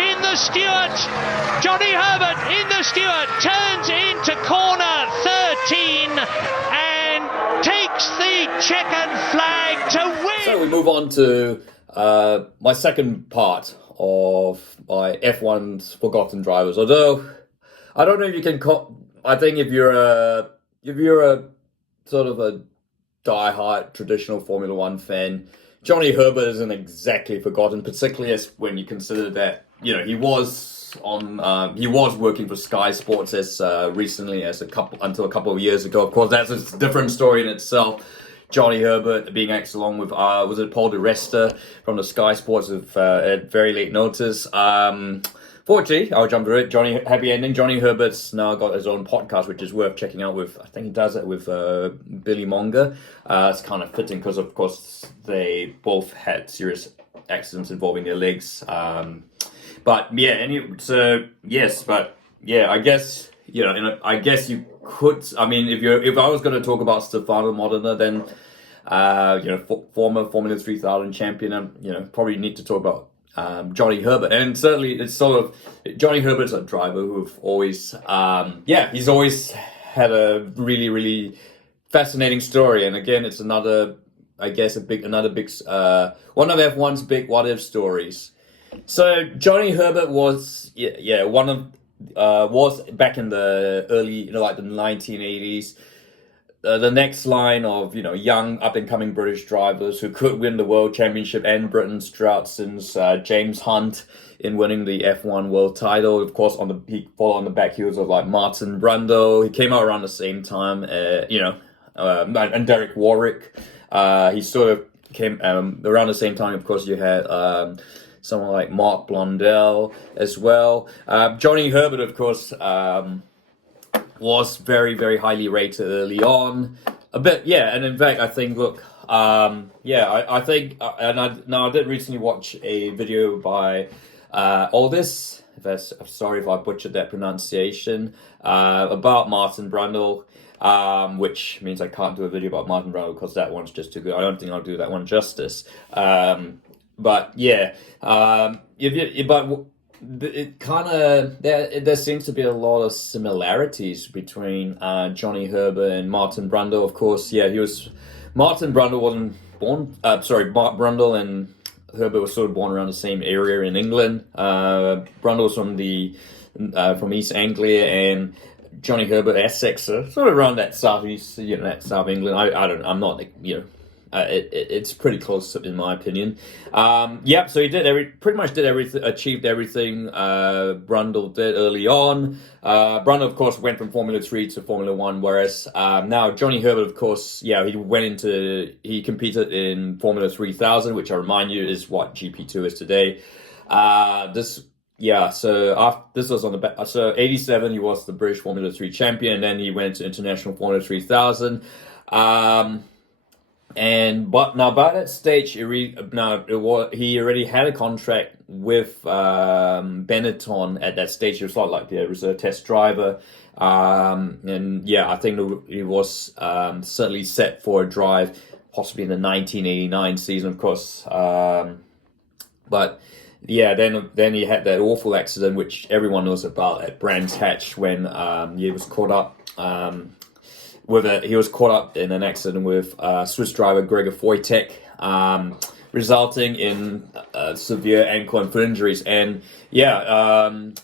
in the Stewart. Johnny Herbert in the Stewart turns into corner 13 and takes the checkered flag to win. So we move on to my second part of my F1's forgotten drivers. Although I don't know if you can I think if you're a sort of a die-hard traditional Formula One fan, Johnny Herbert isn't exactly forgotten, particularly as when you consider that he was working for Sky Sports as recently as until a couple of years ago. Of course, that's a different story in itself. Johnny Herbert being axed along with was it Paul di Resta from the Sky Sports at very late notice. Fortunately, I'll jump to it. Happy ending. Johnny Herbert's now got his own podcast, which is worth checking out with. I think he does it with Billy Monger. It's kind of fitting because, of course, they both had serious accidents involving their legs. But yeah, I guess I guess you could. I mean, if I was going to talk about Stefano Modena, then former Formula 3000 champion, probably need to talk about Johnny Herbert. And certainly it's sort of Johnny Herbert's a driver who've always he's always had a really, really fascinating story. And again, it's another big one of F1's big what if stories. So Johnny Herbert was was back in the early like the 1980s the next line of young up and coming British drivers who could win the World Championship and Britain's drought since James Hunt in winning the F1 world title. Of course, he followed on the back heels of like Martin Brundle. He came out around the same time, and Derek Warwick. He sort of came around the same time. Of course, you had someone like Mark Blundell as well. Johnny Herbert, of course, was very, very highly rated early on. And in fact, I think, I think, I did recently watch a video by Aldis. I'm sorry if I butchered that pronunciation, about Martin Brundle, which means I can't do a video about Martin Brundle because that one's just too good. I don't think I'll do that one justice. It kind of there seems to be a lot of similarities between Johnny Herbert and Martin Brundle. Of course, Martin Brundle wasn't born. Mark Brundle and Herbert were sort of born around the same area in England. Brundle was from East Anglia, and Johnny Herbert Essex, sort of around that southeast, that South England. I'm not it's pretty close in my opinion. So he achieved everything Brundle did early on. Brundle, of course, went from Formula 3 to Formula 1, whereas now Johnny Herbert, of course, he competed in Formula 3000, which I remind you is what GP2 is today. This was on the back. So 87, he was the British Formula 3 champion, and then he went to International Formula 3000. But by that stage, he already had a contract with Benetton at that stage. He was like the reserve test driver, I think he was certainly set for a drive, possibly in the 1989 season, of course. Then he had that awful accident, which everyone knows about, at Brands Hatch, when he was caught up. He was caught up in an accident with Swiss driver Gregor Wojtek, resulting in severe ankle and foot injuries. And the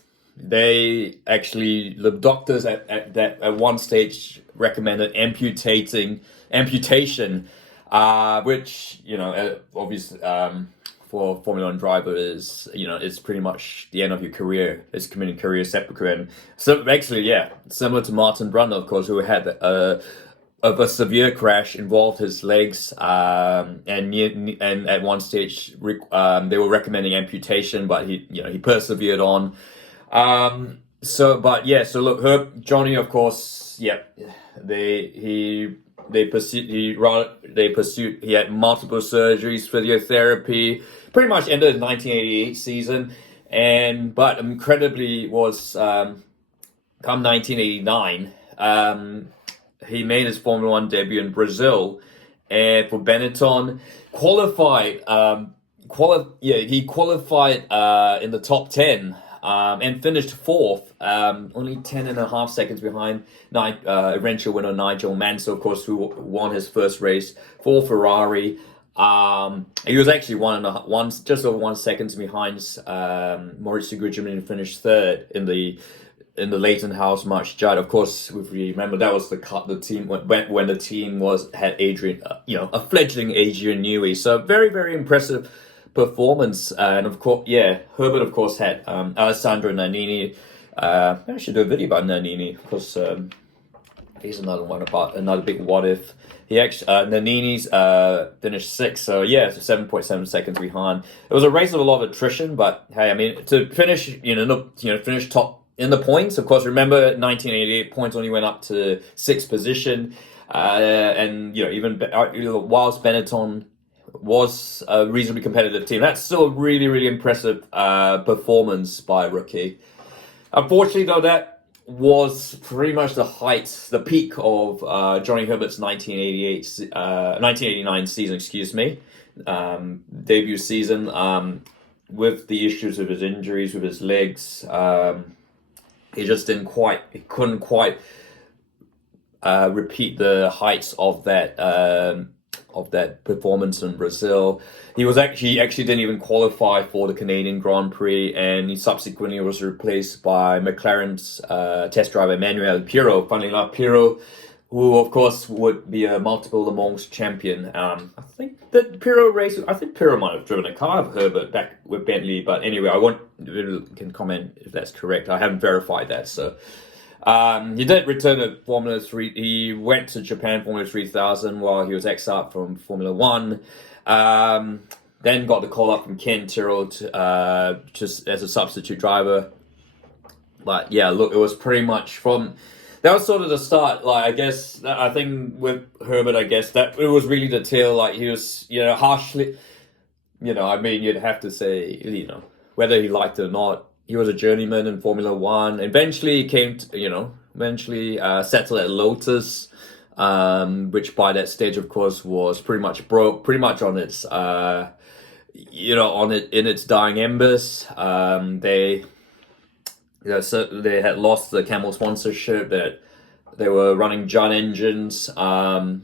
doctors at one stage recommended amputation, which obviously for Formula One driver is pretty much the end of your career. It's committing career sepulchre. And so actually, similar to Martin Brundle, of course, who had a severe crash, involved his legs, and at one stage they were recommending amputation, but he persevered on. Johnny, of course, they pursued. He had multiple surgeries, physiotherapy. Pretty much ended the 1988 season, but incredibly was come 1989. He made his Formula One debut in Brazil, and for Benetton, qualified he qualified in the top 10 and finished fourth, only 10.5 seconds behind eventual winner Nigel Mansell, of course, who won his first race for Ferrari. He was actually just over 1 second behind Maurizio Guglielmin, who finished third in the Leighton House March Judd. Of course, if we remember, that was the team when the team had Adrian, a fledgling Adrian Newey. So very, very impressive performance. And of course, Herbert of course had Alessandro Nannini. I should do a video about Nannini because he's another big what if. He actually Nannini's finished sixth, so 7.7 seconds behind. It was a race of a lot of attrition, but hey, I mean, to finish finish top in the points. Of course, remember 1988 points only went up to sixth position, and even whilst Benetton was a reasonably competitive team, that's still a really, really impressive performance by a rookie. Unfortunately, though, that was pretty much the peak of Johnny Herbert's 1989 season, debut season, with the issues of his injuries, with his legs. He just couldn't quite repeat the heights of that performance in Brazil. He actually didn't even qualify for the Canadian Grand Prix, and he subsequently was replaced by McLaren's test driver Manuel Pirro. Funnily enough, Pirro, who of course would be a multiple Le Mans champion. I think Pirro might have driven a car of Herbert back with Bentley, but anyway, can comment if that's correct. I haven't verified that, so. He did return to Formula 3. He went to Japan Formula 3000 while he was exiled from Formula 1. Then got the call up from Ken Tyrrell just as a substitute driver. But yeah, look, it was pretty much that was sort of the start. I think with Herbert, that it was really the tail. He was, harshly, you'd have to say, whether he liked it or not, he was a journeyman in Formula 1. Eventually, he came to, settled at Lotus, which by that stage, of course, was pretty much on its, in its dying embers. They had lost the Camel sponsorship. That they were running Judd engines. So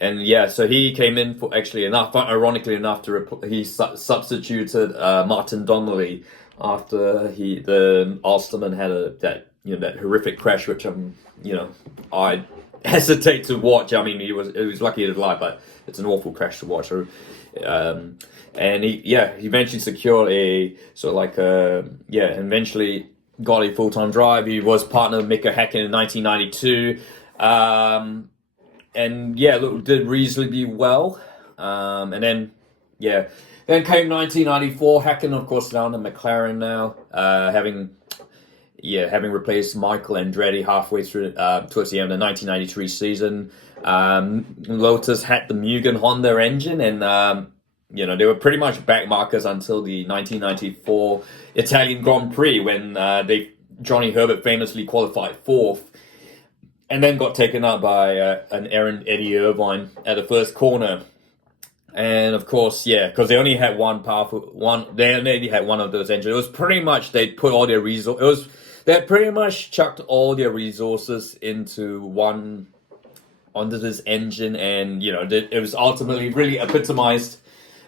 he came in for ironically enough, he substituted Martin Donnelly after the Ulsterman had that horrific crash, which I hesitate to watch. I mean, he was lucky to live, but it's an awful crash to watch. And he eventually secured eventually got a full-time drive. He was partner with Mika Häkkinen in 1992, did reasonably well. Then came 1994. Häkkinen, of course, down to McLaren now, having replaced Michael Andretti halfway through towards the end of the 1993 season. Lotus had the Mugen Honda engine, and they were pretty much backmarkers until the 1994 Italian Grand Prix, when Johnny Herbert famously qualified fourth, and then got taken out by an errant Eddie Irvine at the first corner. And of course, because they only had one of those engines. It was pretty much they put all their resources. They pretty much chucked all their resources onto this engine, and it was ultimately really epitomized.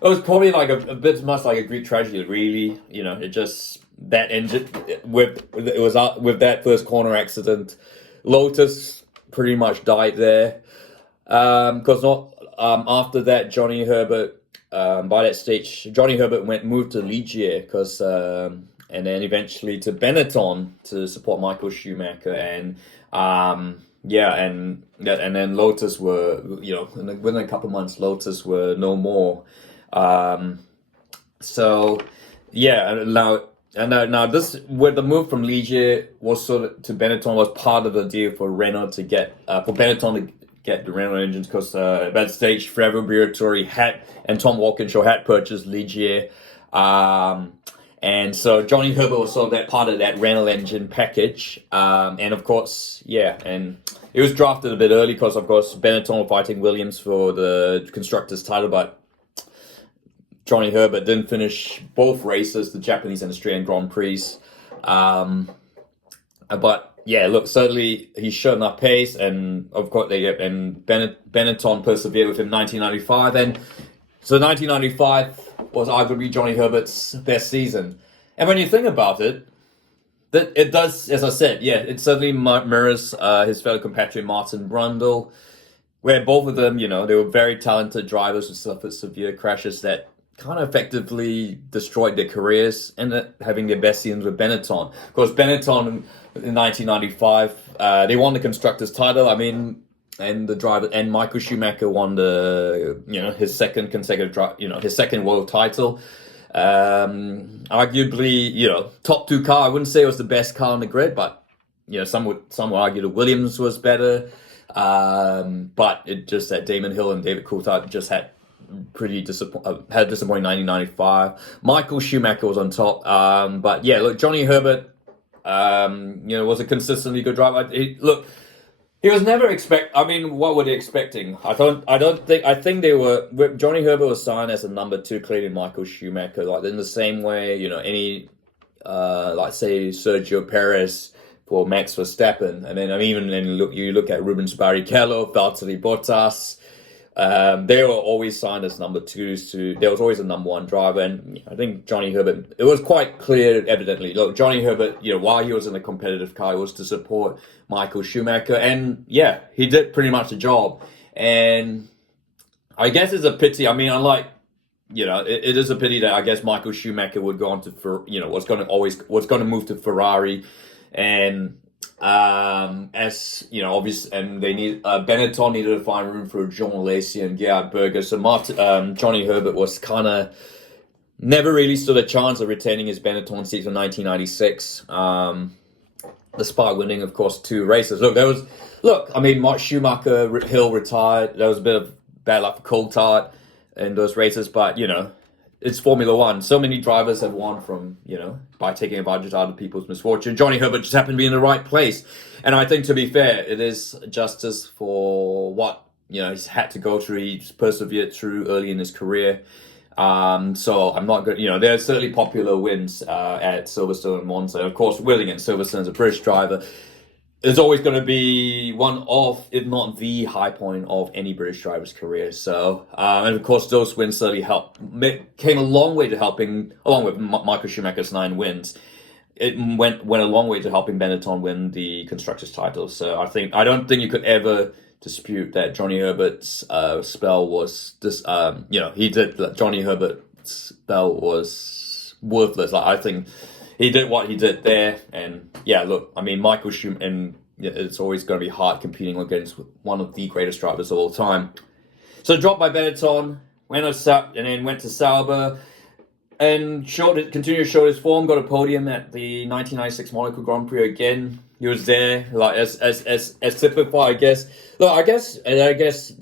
It was probably like a bit much like a Greek tragedy, really. It just that engine with that first corner accident, Lotus pretty much died there. Because after that, Johnny Herbert, by that stage, Johnny Herbert moved to Ligier, and then eventually to Benetton to support Michael Schumacher, and then Lotus were, within a couple of months, Lotus were no more. Now this, with the move from Ligier was to Benetton, was part of the deal for Renault to get Benetton to get the Renault engines, because at that stage, Ferro Briatore and Tom Walkinshaw had purchased Ligier. And so Johnny Herbert was sort of that part of that Renault engine package. And of course, and it was drafted a bit early because, of course, Benetton were fighting Williams for the constructors' title, but Johnny Herbert didn't finish both races, the Japanese and Australian Grand Prix. But yeah, look, certainly he's shown enough pace, and of course, Benetton persevered with him in 1995, and so 1995 was arguably Johnny Herbert's best season. And when you think about it, that it does, as I said, yeah, it certainly mirrors his fellow compatriot Martin Brundle, where both of them, they were very talented drivers who suffered severe crashes that kind of effectively destroyed their careers, and having their best seasons with Benetton. Of course, Benetton in 1995, they won the constructors' title. I mean, and the driver and Michael Schumacher won his second consecutive his second world title. Arguably, top two car. I wouldn't say it was the best car on the grid, but some would argue the Williams was better. But it just that Damon Hill and David Coulthard just had pretty disappointing 1995. Michael Schumacher was on top. But yeah, look, Johnny Herbert, was a consistently good driver. He was never what were they expecting? I think they were. Johnny Herbert was signed as a number 2, clearly Michael Schumacher. Like in the same way, any, like say Sergio Perez for Max Verstappen, and then you look at Rubens Barrichello, Valtteri Bottas. They were always signed as number 2s. There was always a number 1 driver, and I think Johnny Herbert. It was quite clear, evidently. Look, Johnny Herbert, while he was in a competitive car, was to support Michael Schumacher, and yeah, he did pretty much the job. And I guess it's a pity. I mean, unlike it is a pity that I guess Michael Schumacher would go on to was going to move to Ferrari, and. As obvious, and they Benetton needed to find room for Jean Alesi and Gerhard Berger. So Johnny Herbert was kind of never really stood a chance of retaining his Benetton seat in 1996. Despite winning, of course, 2 races. Mark Schumacher, Hill retired. There was a bit of bad luck for Coulthard in those races, but it's Formula One. So many drivers have won from, by taking advantage of other people's misfortune. Johnny Herbert just happened to be in the right place. And I think, to be fair, it is justice for what, he's had to go through. He's persevered through early in his career. So I'm not good. There are certainly popular wins at Silverstone and Monza. Of course, winning at Silverstone as a British driver is always going to be one of, if not the high point of any British driver's career. So, and of course, those wins certainly came a long way to helping, along with Michael Schumacher's 9 wins. It went a long way to helping Benetton win the constructors' title. So I don't think you could ever dispute that Johnny Herbert's spell was this. Johnny Herbert's spell was worthless. I think he did what he did there, and yeah, look, Michael Schumacher, and it's always going to be hard competing against one of the greatest drivers of all time. So dropped by Benetton, went to Sauber, and continued to show his form. Got a podium at the 1996 Monaco Grand Prix again. He was there, as typical, I guess. Look, I guess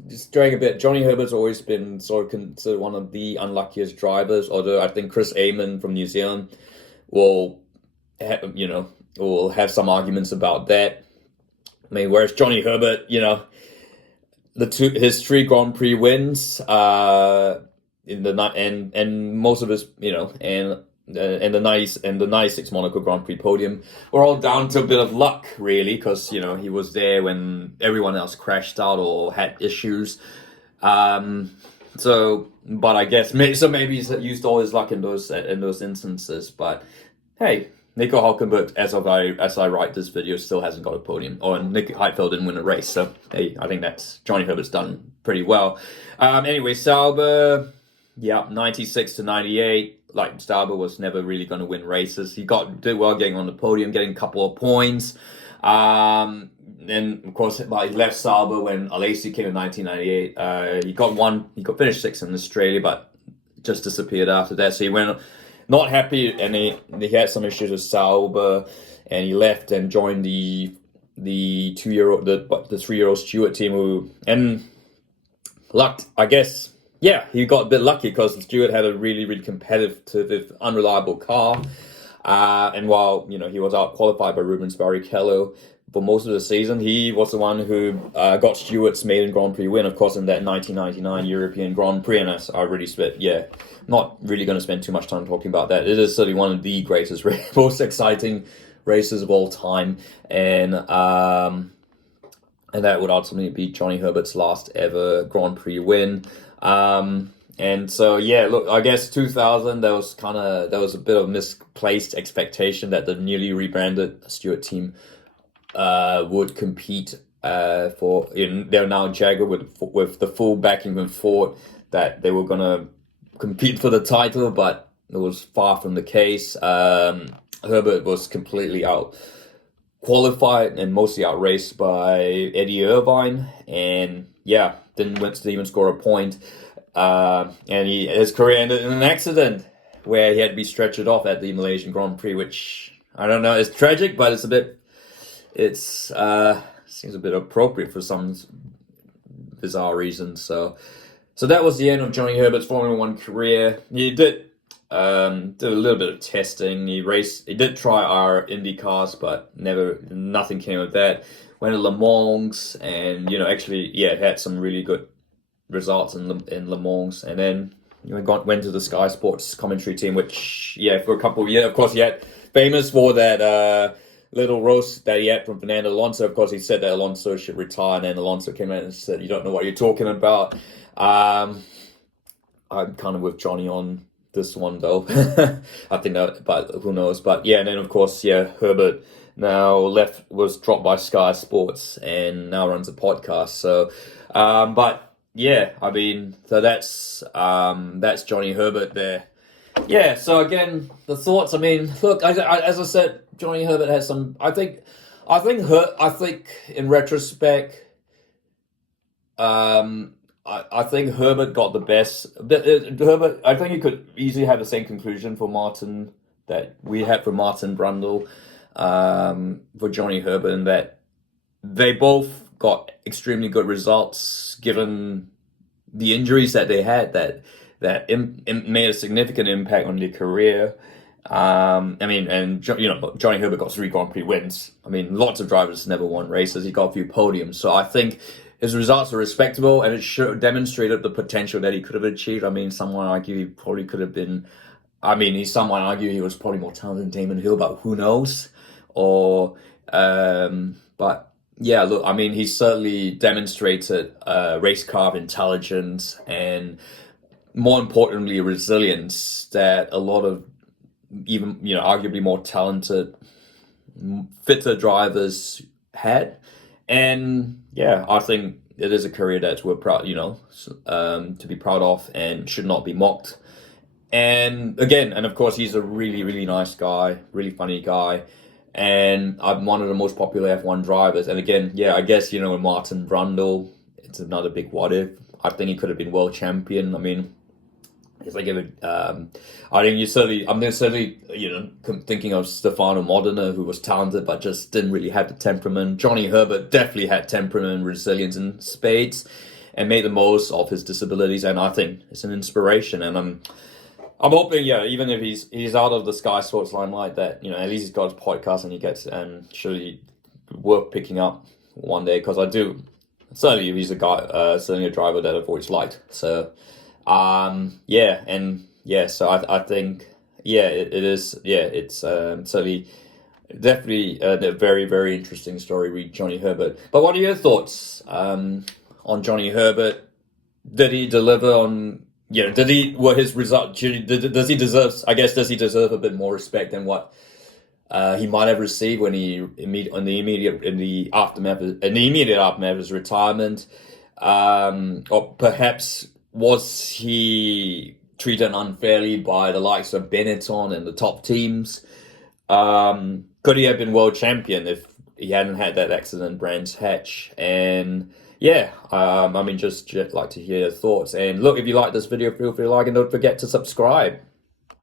just during a bit, Johnny Herbert's always been sort of considered one of the unluckiest drivers. Although I think Chris Amon from New Zealand will have some arguments about that. Whereas Johnny Herbert, his 3 Grand Prix wins, in the and most of his, and the 96 Monaco Grand Prix podium were all down to a bit of luck, really, because he was there when everyone else crashed out or had issues. But I guess maybe he's used all his luck in those instances. But hey, Nico Hülkenberg, as I write this video, still hasn't got a podium. Or Nick Heidfeld didn't win a race. So hey, I think that's Johnny Herbert's done pretty well. Anyway, Sauber, 96 to 98. Like, Sauber was never really going to win races. He did well getting on the podium, getting a couple of points. Then, of course, he left Sauber when Alesi came in 1998. He finished 6th in Australia, but just disappeared after that. So he went not happy, and he had some issues with Sauber, and he left and joined the 3-year-old Stewart team, I guess. Yeah, he got a bit lucky because Stewart had a really, really competitive, unreliable car. And while, he was out qualified by Rubens Barrichello, for most of the season. He was the one who got Stewart's maiden Grand Prix win, of course, in that 1999 European Grand Prix. And I really not really going to spend too much time talking about that. It is certainly one of the greatest, most exciting races of all time, and that would ultimately be Johnny Herbert's last ever Grand Prix win. And so, yeah, look, I guess 2000, there was a bit of misplaced expectation that the newly rebranded Stewart team would compete they're now Jaguar with the full backing from Ford that they were going to compete for the title, but it was far from the case. Herbert was completely out qualified and mostly outraced by Eddie Irvine, and didn't even score a point. And his career ended in an accident where he had to be stretchered off at the Malaysian Grand Prix, which I don't know, it's tragic, but seems a bit appropriate for some bizarre reasons. So that was the end of Johnny Herbert's Formula One career. He did a little bit of testing. He did try our Indy cars, but nothing came of that. Went to Le Mans, and had some really good results in Le Mans, and then went to the Sky Sports commentary team, which for a couple of years, of course, he had famous for that little roast that he had from Fernando Alonso. Of course, he said that Alonso should retire, and then Alonso came out and said, "You don't know what you're talking about." I'm kind of with Johnny on this one, though. I think that, but who knows? But and then of course, Herbert now was dropped by Sky Sports and now runs a podcast. So, so that's Johnny Herbert there. Yeah. So again, the thoughts. I mean, look, as I said, Johnny Herbert has some. I think in retrospect, I think Herbert got the best. Herbert, I think you could easily have the same conclusion for Martin that we had for Martin Brundle, for Johnny Herbert, and that they both got extremely good results given the injuries that they had that made a significant impact on their career. Johnny Herbert got 3 Grand Prix wins. I mean, lots of drivers never won races. He got a few podiums. So I think his results are respectable, and it demonstrated the potential that he could have achieved. I mean, some might argue he probably could have been. Some might argue he was probably more talented than Damon Hill, but who knows? He certainly demonstrated race car intelligence and, more importantly, resilience that a lot of even arguably more talented, fitter drivers had. And I think it is a career that we're proud, to be proud of and should not be mocked. And of course, he's a really, really nice guy, really funny guy, and I'm one of the most popular F1 drivers. And again, I guess with Martin Brundle, it's another big what if. I think he could have been world champion. I mean, if I give it, I'm certainly thinking of Stefano Modena, who was talented but just didn't really have the temperament. Johnny Herbert definitely had temperament, resilience in spades, and made the most of his disabilities. And I think it's an inspiration. And I'm hoping, even if he's out of the Sky Sports limelight, that at least he's got his podcast and he gets surely worth picking up one day, because I do certainly he's a guy, certainly a driver that I've always liked. So. So I think, it is, it's certainly, definitely a very, very interesting story, read Johnny Herbert. But what are your thoughts on Johnny Herbert? Did he deliver on, were his results, does he deserve a bit more respect than what he might have received when in the immediate aftermath of his retirement? Or perhaps was he treated unfairly by the likes of Benetton and the top teams? Could he have been world champion if he hadn't had that accident, Brands Hatch? And just like to hear your thoughts. And look, if you like this video, feel free to like and don't forget to subscribe.